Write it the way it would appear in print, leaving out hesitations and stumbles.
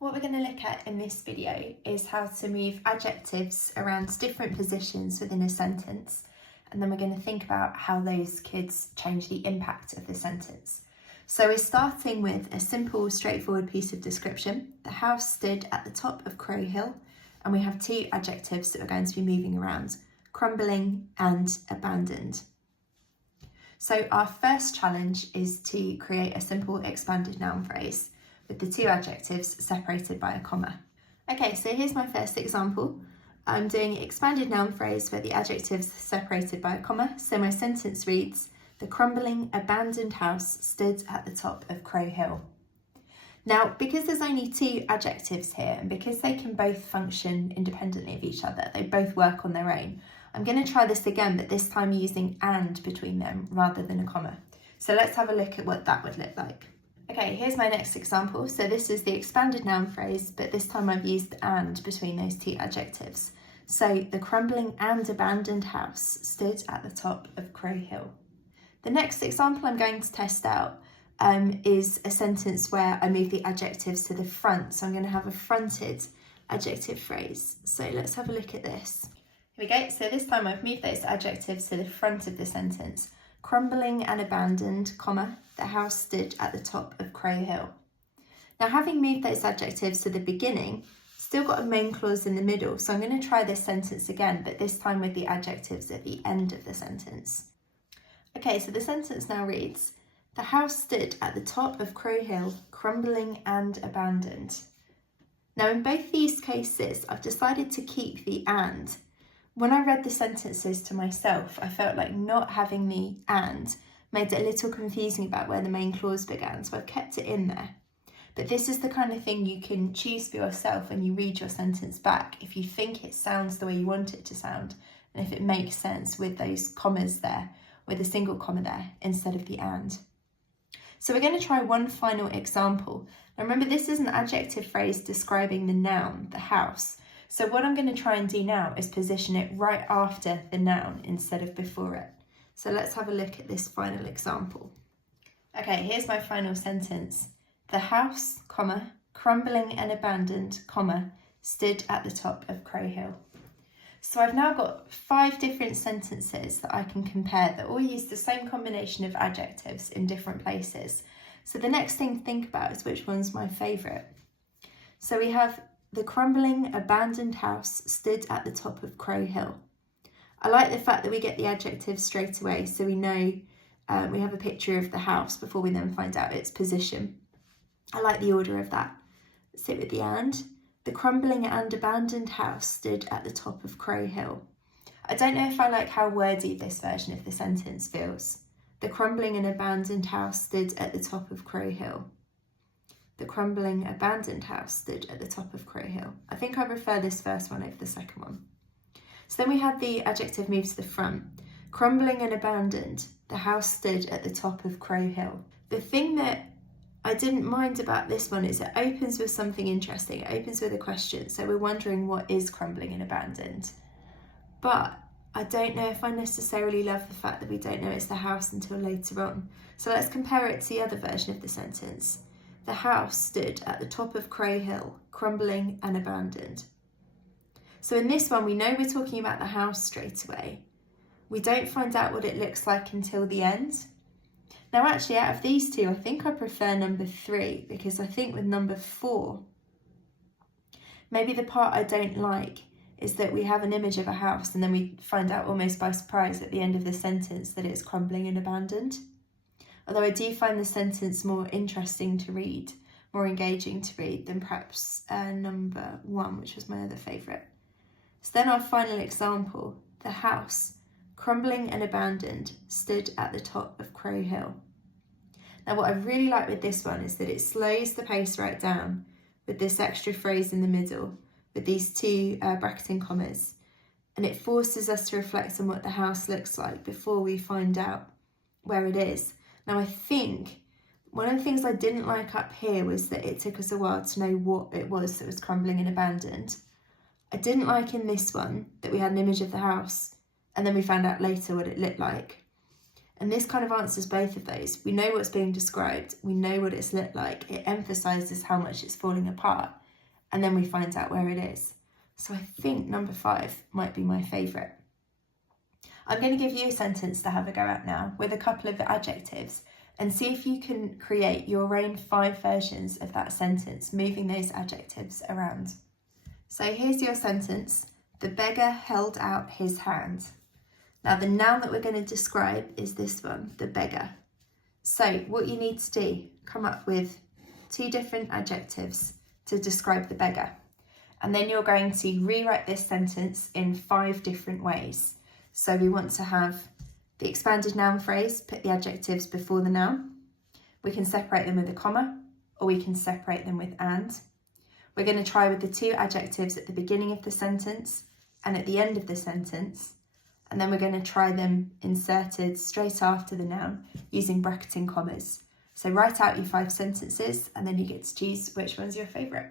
What we're going to look at in this video is how to move adjectives around different positions within a sentence, and then we're going to think about how those could change the impact of the sentence. So we're starting with a simple, straightforward piece of description. The house stood at the top of Crow Hill, and we have two adjectives that we're going to be moving around: crumbling and abandoned. So our first challenge is to create a simple expanded noun phrase with the two adjectives separated by a comma. Okay, so here's my first example. I'm doing expanded noun phrase where the adjectives are separated by a comma. So my sentence reads, the crumbling, abandoned house stood at the top of Crow Hill. Now, because there's only two adjectives here and because they can both function independently of each other, they both work on their own, I'm going to try this again, but this time using and between them rather than a comma. So let's have a look at what that would look like. Okay, here's my next example. So this is the expanded noun phrase, but this time I've used and between those two adjectives. So the crumbling and abandoned house stood at the top of Crow Hill. The next example I'm going to test out is a sentence where I move the adjectives to the front. So I'm going to have a fronted adjective phrase. So let's have a look at this. Here we go. So this time I've moved those adjectives to the front of the sentence. Crumbling and abandoned, comma, the house stood at the top of Crow Hill. Now, having moved those adjectives to the beginning, still got a main clause in the middle. So I'm going to try this sentence again, but this time with the adjectives at the end of the sentence. Okay, so the sentence now reads, the house stood at the top of Crow Hill, crumbling and abandoned. Now, in both these cases, I've decided to keep the and. When I read the sentences to myself, I felt like not having the and made it a little confusing about where the main clause began, so I've kept it in there. But this is the kind of thing you can choose for yourself when you read your sentence back, if you think it sounds the way you want it to sound, and if it makes sense with those commas there, with a single comma there, instead of the and. So we're going to try one final example. Now remember, this is an adjective phrase describing the noun, the house. So what I'm going to try and do now is position it right after the noun instead of before it. So let's have a look at this final example. Okay, here's my final sentence. The house, comma, crumbling and abandoned, comma, stood at the top of Crow Hill. So I've now got 5 different sentences that I can compare that all use the same combination of adjectives in different places. So the next thing to think about is which one's my favourite. So we have the crumbling, abandoned house stood at the top of Crow Hill. I like the fact that we get the adjective straight away, so we know we have a picture of the house before we then find out its position. I like the order of that. Let's sit with the and. The crumbling and abandoned house stood at the top of Crow Hill. I don't know if I like how wordy this version of the sentence feels. The crumbling and abandoned house stood at the top of Crow Hill. The crumbling, abandoned house stood at the top of Crow Hill. I think I prefer this first one over the second one. So then we had the adjective move to the front. Crumbling and abandoned, the house stood at the top of Crow Hill. The thing that I didn't mind about this one is it opens with something interesting. It opens with a question. So we're wondering what is crumbling and abandoned. But I don't know if I necessarily love the fact that we don't know it's the house until later on. So let's compare it to the other version of the sentence. The house stood at the top of Crow Hill, crumbling and abandoned. So in this one, we know we're talking about the house straight away. We don't find out what it looks like until the end. Now, actually, out of these two, I think I prefer number 3, because I think with number 4, maybe the part I don't like is that we have an image of a house and then we find out almost by surprise at the end of the sentence that it's crumbling and abandoned. Although I do find the sentence more interesting to read, more engaging to read than perhaps number 1, which was my other favourite. So then our final example, the house, crumbling and abandoned, stood at the top of Crow Hill. Now what I really like with this one is that it slows the pace right down with this extra phrase in the middle, with these 2 bracketing commas, and it forces us to reflect on what the house looks like before we find out where it is. Now, I think one of the things I didn't like up here was that it took us a while to know what it was that was crumbling and abandoned. I didn't like in this one that we had an image of the house and then we found out later what it looked like. And this kind of answers both of those. We know what's being described, we know what it's looked like, it emphasises how much it's falling apart. and then we find out where it is. So I think number 5 might be my favourite. I'm going to give you a sentence to have a go at now with a couple of adjectives and see if you can create your own 5 versions of that sentence, moving those adjectives around. So here's your sentence. The beggar held out his hand. Now the noun that we're going to describe is this one, the beggar. So what you need to do, come up with 2 different adjectives to describe the beggar. And then you're going to rewrite this sentence in 5 different ways. So we want to have the expanded noun phrase, put the adjectives before the noun. We can separate them with a comma, or we can separate them with and. We're going to try with the 2 adjectives at the beginning of the sentence and at the end of the sentence. And then we're going to try them inserted straight after the noun using bracketing commas. So write out your 5 sentences and then you get to choose which one's your favourite.